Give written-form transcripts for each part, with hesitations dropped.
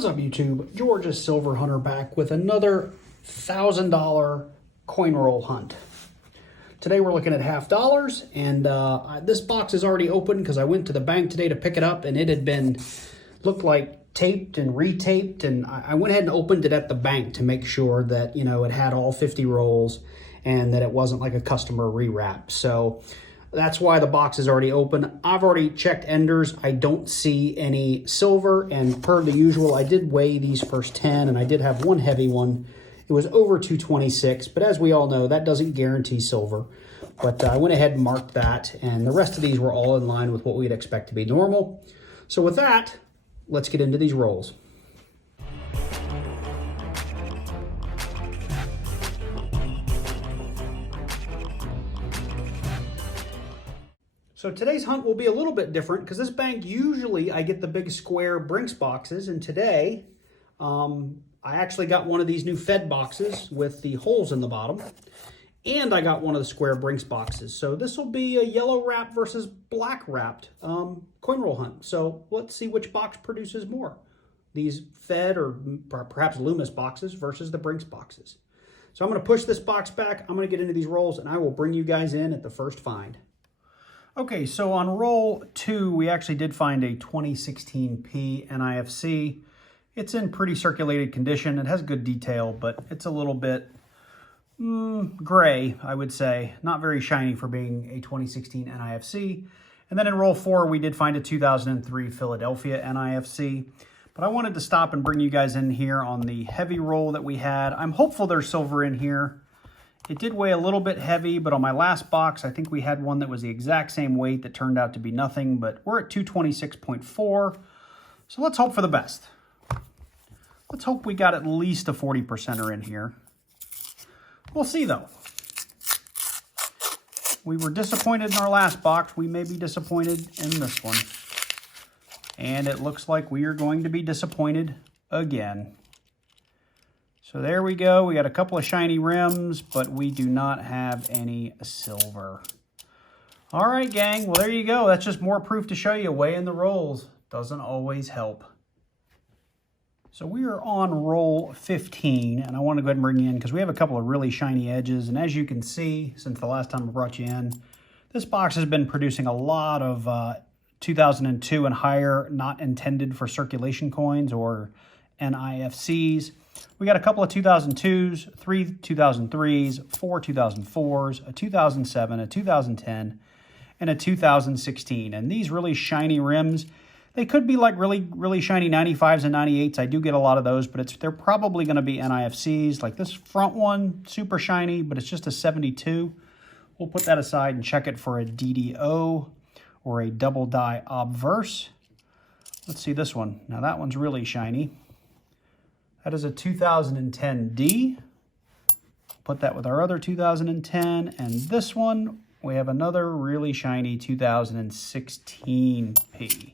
What's up, YouTube? George's Silver Hunter back with another $1,000 coin roll hunt. Today we're looking at $50, and this box is already open because I went to the bank today to pick it up, and it had been looked like taped and retaped, and I went ahead and opened it at the bank to make sure that it had all 50 rolls and that it wasn't like a customer rewrap. So that's why the box is already open. I've already checked enders. I don't see any silver, and per the usual, I did weigh these first 10, and I did have one heavy one. It was over 226, but as we all know, that doesn't guarantee silver. But I went ahead and marked that, and the rest of these were all in line with what we'd expect to be normal. So with that, let's get into these rolls. So today's hunt will be a little bit different because this bank, usually I get the big square Brinks boxes, and today I actually got one of these new Fed boxes with the holes in the bottom, and I got one of the square Brinks boxes. So this will be a yellow wrap versus black wrapped coin roll hunt. So let's see which box produces more. These Fed or perhaps Loomis boxes versus the Brinks boxes. So I'm going to push this box back. I'm going to get into these rolls, and I will bring you guys in at the first find. Okay, so on roll 2, we actually did find a 2016P NIFC. It's in pretty circulated condition. It has good detail, but it's a little bit gray, I would say. Not very shiny for being a 2016 NIFC. And then in roll 4, we did find a 2003 Philadelphia NIFC. But I wanted to stop and bring you guys in here on the heavy roll that we had. I'm hopeful there's silver in here. It did weigh a little bit heavy, but on my last box, I think we had one that was the exact same weight that turned out to be nothing, but we're at 226.4. So let's hope for the best. Let's hope we got at least a 40%er in here. We'll see, though. We were disappointed in our last box. We may be disappointed in this one. And it looks like we are going to be disappointed again. So there we go. We got a couple of shiny rims, but we do not have any silver. All right, gang. Well, there you go. That's just more proof to show you. Weighing the rolls doesn't always help. So we are on roll 15, and I want to go ahead and bring you in because we have a couple of really shiny edges. And as you can see, since the last time I brought you in, this box has been producing a lot of 2002 and higher, not intended for circulation coins or NIFCs. We got a couple of 2002s, 3 2003s, 4 2004s, a 2007, a 2010, and a 2016. And these really shiny rims, they could be like really shiny 95s and 98s. I do get a lot of those, but they're probably going to be NIFCs. Like this front one, super shiny, but it's just a 72. We'll put that aside and check it for a DDO or a double die Obverse. Let's see this one. Now that one's really shiny. That is a 2010D. Put that with our other 2010. And this one, we have another really shiny 2016P.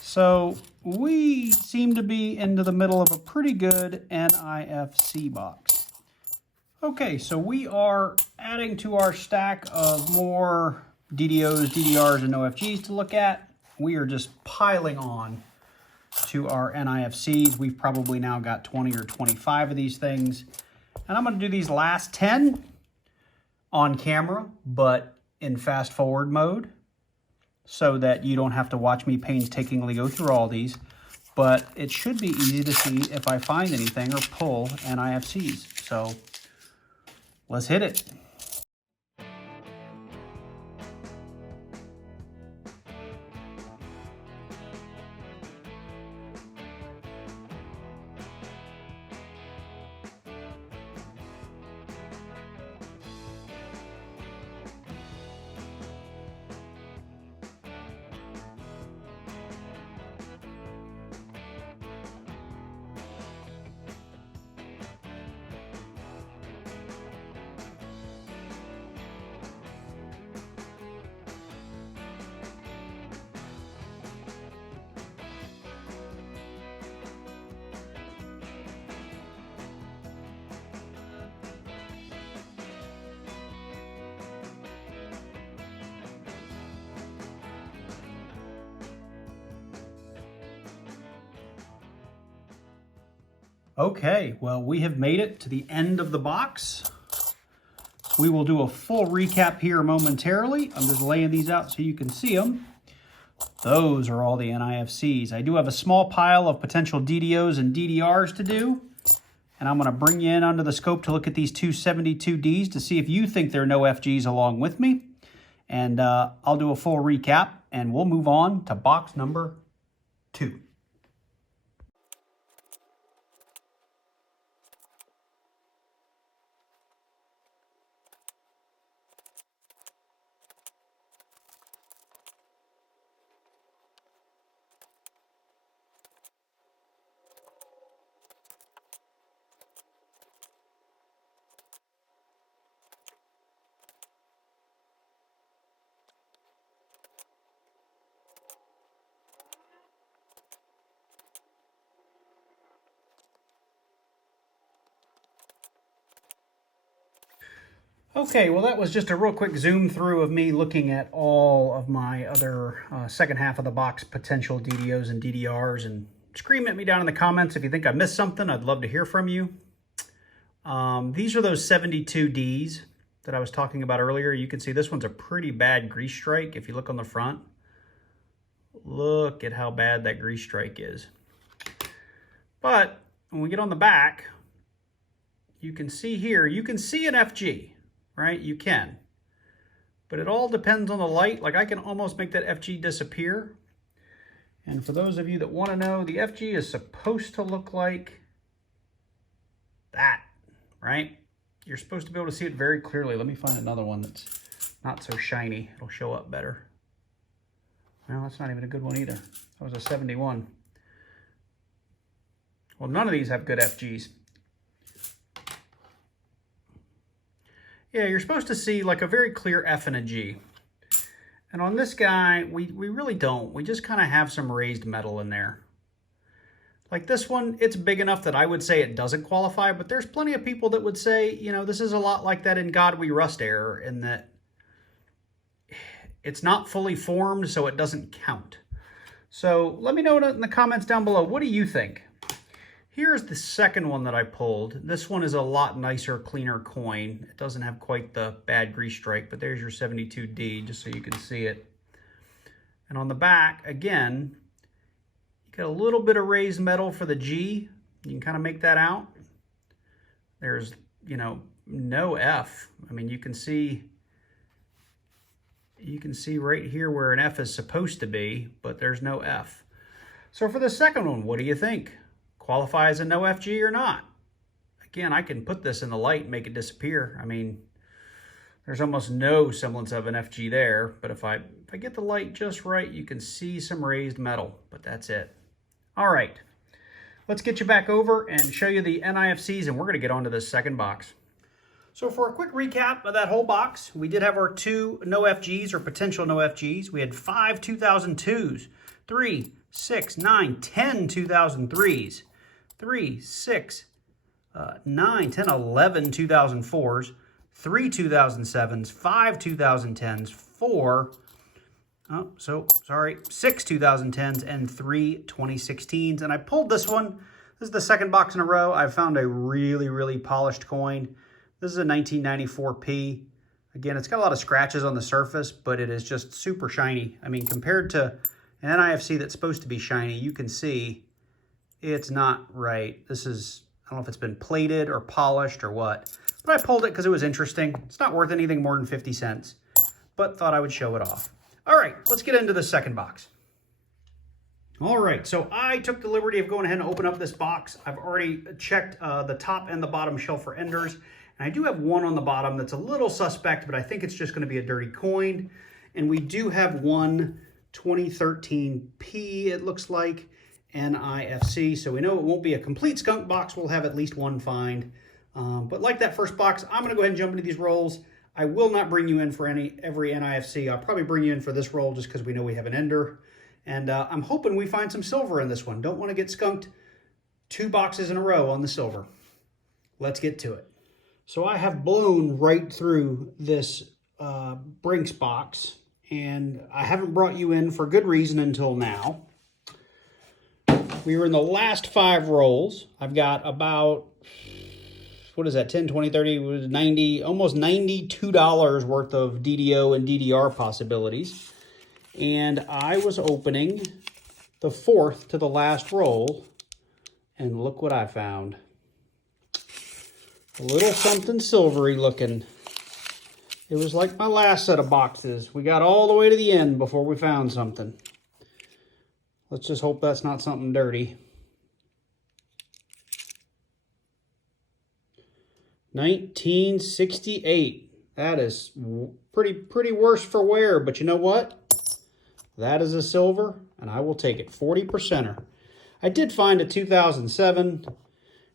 So we seem to be into the middle of a pretty good NIFC box. Okay, so we are adding to our stack of more DDOs, DDRs, and OFGs to look at. We are just piling on to our NIFCs. We've probably now got 20 or 25 of these things. And I'm going to do these last 10 on camera, but in fast forward mode, so that you don't have to watch me painstakingly go through all these. But it should be easy to see if I find anything or pull NIFCs. So let's hit it. Okay, well, we have made it to the end of the box. We will do a full recap here momentarily. I'm just laying these out so you can see them. Those are all the NIFCs. I do have a small pile of potential DDOs and DDRs to do. And I'm going to bring you in under the scope to look at these 272Ds to see if you think they're no FGs along with me. And I'll do a full recap, and we'll move on to box number 2. Okay, well, that was just a real quick zoom through of me looking at all of my other second half of the box potential DDOs and DDRs, and scream at me down in the comments if you think I missed something. I'd love to hear from you. These are those 72Ds that I was talking about earlier. You can see this one's a pretty bad grease strike. If you look on the front, look at how bad that grease strike is. But when we get on the back, you can see here, you can see an FG. Right? You can. But it all depends on the light. Like, I can almost make that FG disappear. And for those of you that want to know, the FG is supposed to look like that, right? You're supposed to be able to see it very clearly. Let me find another one that's not so shiny. It'll show up better. Well, that's not even a good one either. That was a 71. Well, none of these have good FGs. Yeah, you're supposed to see like a very clear F and a G. And on this guy, we really don't. We just kind of have some raised metal in there. Like this one, it's big enough that I would say it doesn't qualify, but there's plenty of people that would say, you know, this is a lot like that in God We Rust error, in that it's not fully formed, so it doesn't count. So let me know in the comments down below, what do you think? Here's the second one that I pulled. This one is a lot nicer, cleaner coin. It doesn't have quite the bad grease strike, but there's your 72D, just so you can see it. And on the back, again, you got a little bit of raised metal for the G. You can kind of make that out. There's, you know, no F. I mean, you can see right here where an F is supposed to be, but there's no F. So for the second one, what do you think? Qualify as a no FG or not? Again, I can put this in the light and make it disappear. I mean, there's almost no semblance of an FG there, but if I get the light just right, you can see some raised metal, but that's it. All right, let's get you back over and show you the NIFCs, and we're gonna get on to this second box. So for a quick recap of that whole box, we did have our 2 no FGs or potential no FGs. We had 5 2002s, 3, 6, 9, 10 2003s, 3, 6, 9, 10, 11 2004s, 3 2007s, 5 2010s, 6 2010s, and 3 2016s. And I pulled this one. This is the second box in a row. I found a really, really polished coin. This is a 1994P. Again, it's got a lot of scratches on the surface, but it is just super shiny. I mean, compared to an NIFC that's supposed to be shiny, you can see it's not right. This is, I don't know if it's been plated or polished or what, but I pulled it because it was interesting. It's not worth anything more than 50 cents, but thought I would show it off. All right, let's get into the second box. All right, so I took the liberty of going ahead and open up this box. I've already checked the top and the bottom shelf for enders, and I do have one on the bottom that's a little suspect, but I think it's just going to be a dirty coin. And we do have one 2013P, it looks like, NIFC, so we know it won't be a complete skunk box. We'll have at least one find. But like that first box, I'm going to go ahead and jump into these rolls. I will not bring you in for every NIFC. I'll probably bring you in for this roll just because we know we have an ender. And I'm hoping we find some silver in this one. Don't want to get skunked 2 boxes in a row on the silver. Let's get to it. So I have blown right through this Brinks box, and I haven't brought you in for good reason until now. We were in the last 5 rolls. I've got about, what is that, 10, 20, 30, 90, almost $92 worth of DDO and DDR possibilities. And I was opening the 4th to the last roll, and look what I found. A little something silvery looking. It was like my last set of boxes. We got all the way to the end before we found something. Let's just hope that's not something dirty. 1968. That is pretty worse for wear, but you know what? That is a silver, and I will take it. 40%er. I did find a 2007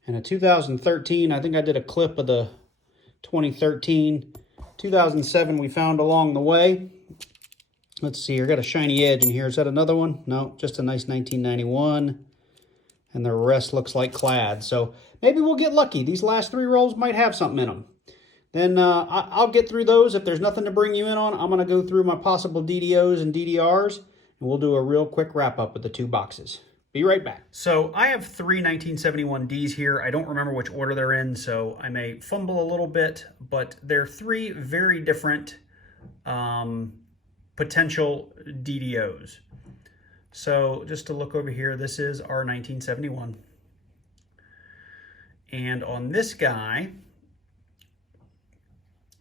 and a 2013. I think I did a clip of the 2013. 2007 we found along the way. Let's see here. Got a shiny edge in here. Is that another one? No, just a nice 1991. And the rest looks like clad. So maybe we'll get lucky. These last 3 rolls might have something in them. Then I'll get through those. If there's nothing to bring you in on, I'm going to go through my possible DDOs and DDRs, and we'll do a real quick wrap up with the 2 boxes. Be right back. So I have 3 1971Ds here. I don't remember which order they're in, so I may fumble a little bit, but they're 3 very different potential DDOs. So just to look over here, this is our 1971. And on this guy,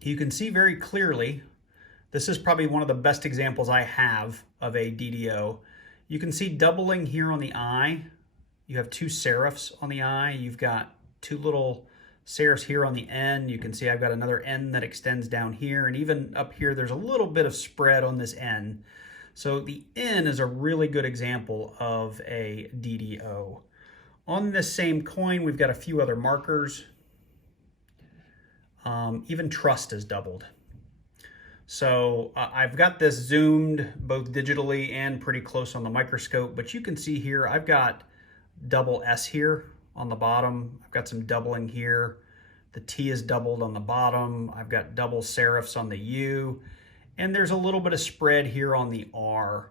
you can see very clearly, this is probably one of the best examples I have of a DDO. You can see doubling here on the eye. You have 2 serifs on the eye. You've got 2 little serifs here on the N. You can see I've got another N that extends down here. And even up here, there's a little bit of spread on this N. So the N is a really good example of a DDO. On this same coin, we've got a few other markers. Even trust is doubled. So I've got this zoomed both digitally and pretty close on the microscope, but you can see here I've got double S here on the bottom. I've got some doubling here. The T is doubled on the bottom. I've got double serifs on the U, and there's a little bit of spread here on the R.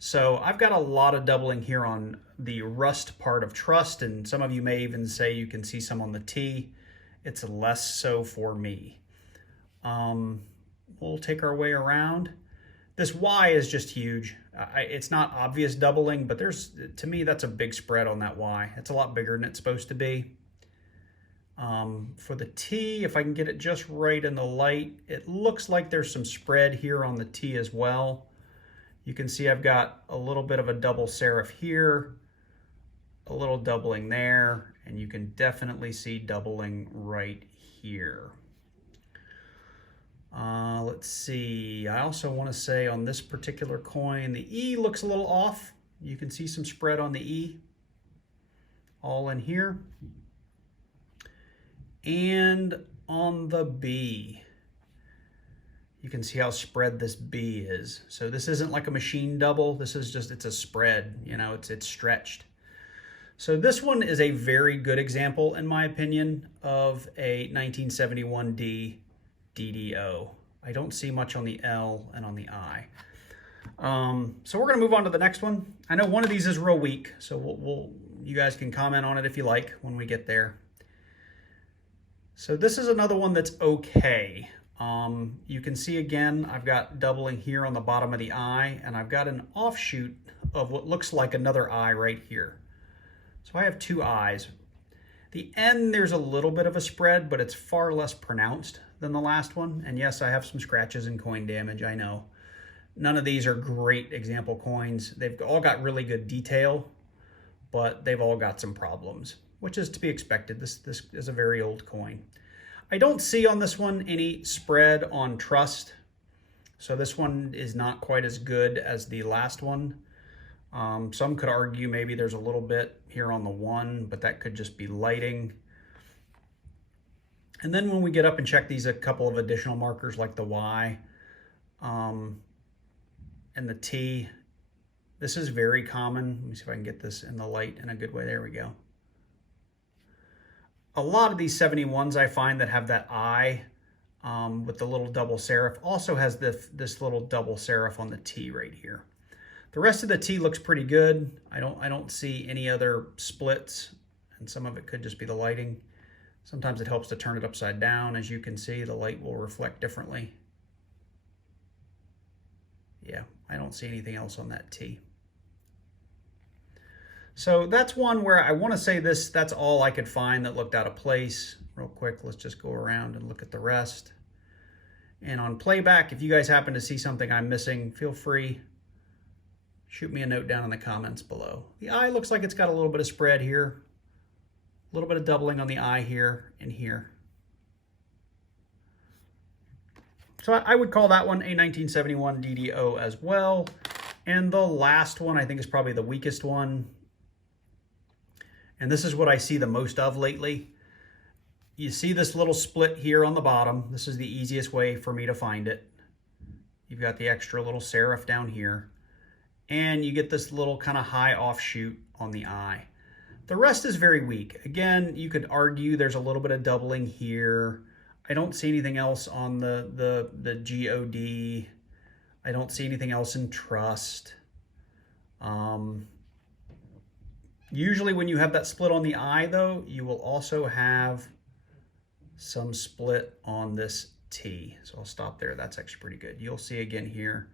So I've got a lot of doubling here on the rust part of trust, and some of you may even say you can see some on the T. It's less so for me. We'll take our way around. This Y is just huge. It's not obvious doubling, but to me, that's a big spread on that Y. It's a lot bigger than it's supposed to be. For the T, if I can get it just right in the light, it looks like there's some spread here on the T as well. You can see I've got a little bit of a double serif here, a little doubling there, and you can definitely see doubling right here. Let's see, I also want to say on this particular coin, the E looks a little off. You can see some spread on the E, all in here. And on the B, you can see how spread this B is. So this isn't like a machine double. This is just, it's a spread, you know, it's stretched. So this one is a very good example, in my opinion, of a 1971D DDO. I don't see much on the L and on the I. So we're gonna move on to the next one. I know one of these is real weak, so you guys can comment on it if you like when we get there. So this is another one that's okay. You can see again, I've got doubling here on the bottom of the I, and I've got an offshoot of what looks like another I right here. So I have 2 I's. The N, there's a little bit of a spread, but it's far less pronounced than the last one. And yes, I have some scratches and coin damage, I know. None of these are great example coins. They've all got really good detail, but they've all got some problems, which is to be expected. This is a very old coin. I don't see on this one any spread on trust. So this one is not quite as good as the last one. Some could argue maybe there's a little bit here on the 1, but that could just be lighting. And then when we get up and check these, a couple of additional markers like the Y and the T, this is very common. Let me see if I can get this in the light in a good way. There we go. A lot of these 71s I find that have that I with the little double serif also has this little double serif on the T right here. The rest of the T looks pretty good. I don't see any other splits, and some of it could just be the lighting. Sometimes it helps to turn it upside down. As you can see, the light will reflect differently. Yeah, I don't see anything else on that T. So that's one where I want to say that's all I could find that looked out of place. Real quick, let's just go around and look at the rest. And on playback, if you guys happen to see something I'm missing, feel free. Shoot me a note down in the comments below. The eye looks like it's got a little bit of spread here. A little bit of doubling on the eye here and here. So I would call that one a 1971 DDO as well. And the last one I think is probably the weakest one. And this is what I see the most of lately. You see this little split here on the bottom. This is the easiest way for me to find it. You've got the extra little serif down here. And you get this little kind of high offshoot on the eye. The rest is very weak. Again, you could argue there's a little bit of doubling here. I don't see anything else on the GOD. I don't see anything else in trust. Usually when you have that split on the eye though, you will also have some split on this T. So I'll stop there. That's actually pretty good. You'll see again here,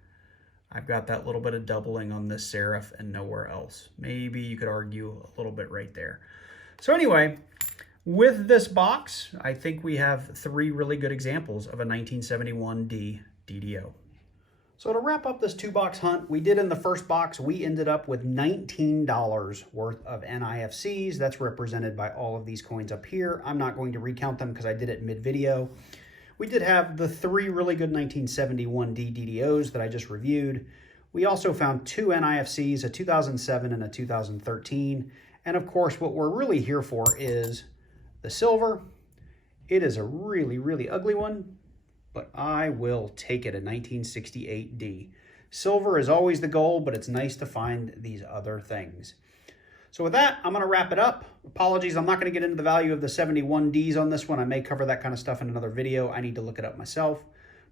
I've got that little bit of doubling on this serif and nowhere else. Maybe you could argue a little bit right there. So anyway, with this box, I think we have 3 really good examples of a 1971D DDO. So to wrap up this 2-box hunt, we did in the first box, we ended up with $19 worth of NIFCs. That's represented by all of these coins up here. I'm not going to recount them because I did it mid-video. We did have the 3 really good 1971D DDOs that I just reviewed. We also found 2 NIFCs, a 2007 and a 2013. And of course, what we're really here for is the silver. It is a really, really ugly one, but I will take it, a 1968D. Silver is always the goal, but it's nice to find these other things. So with that, I'm going to wrap it up. Apologies, I'm not going to get into the value of the 71Ds on this one. I may cover that kind of stuff in another video. I need to look it up myself.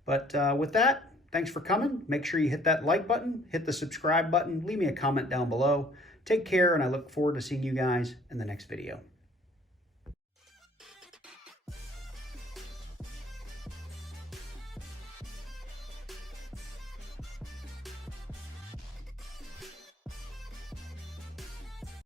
But with that, thanks for coming. Make sure you hit that like button, hit the subscribe button, leave me a comment down below. Take care, and I look forward to seeing you guys in the next video.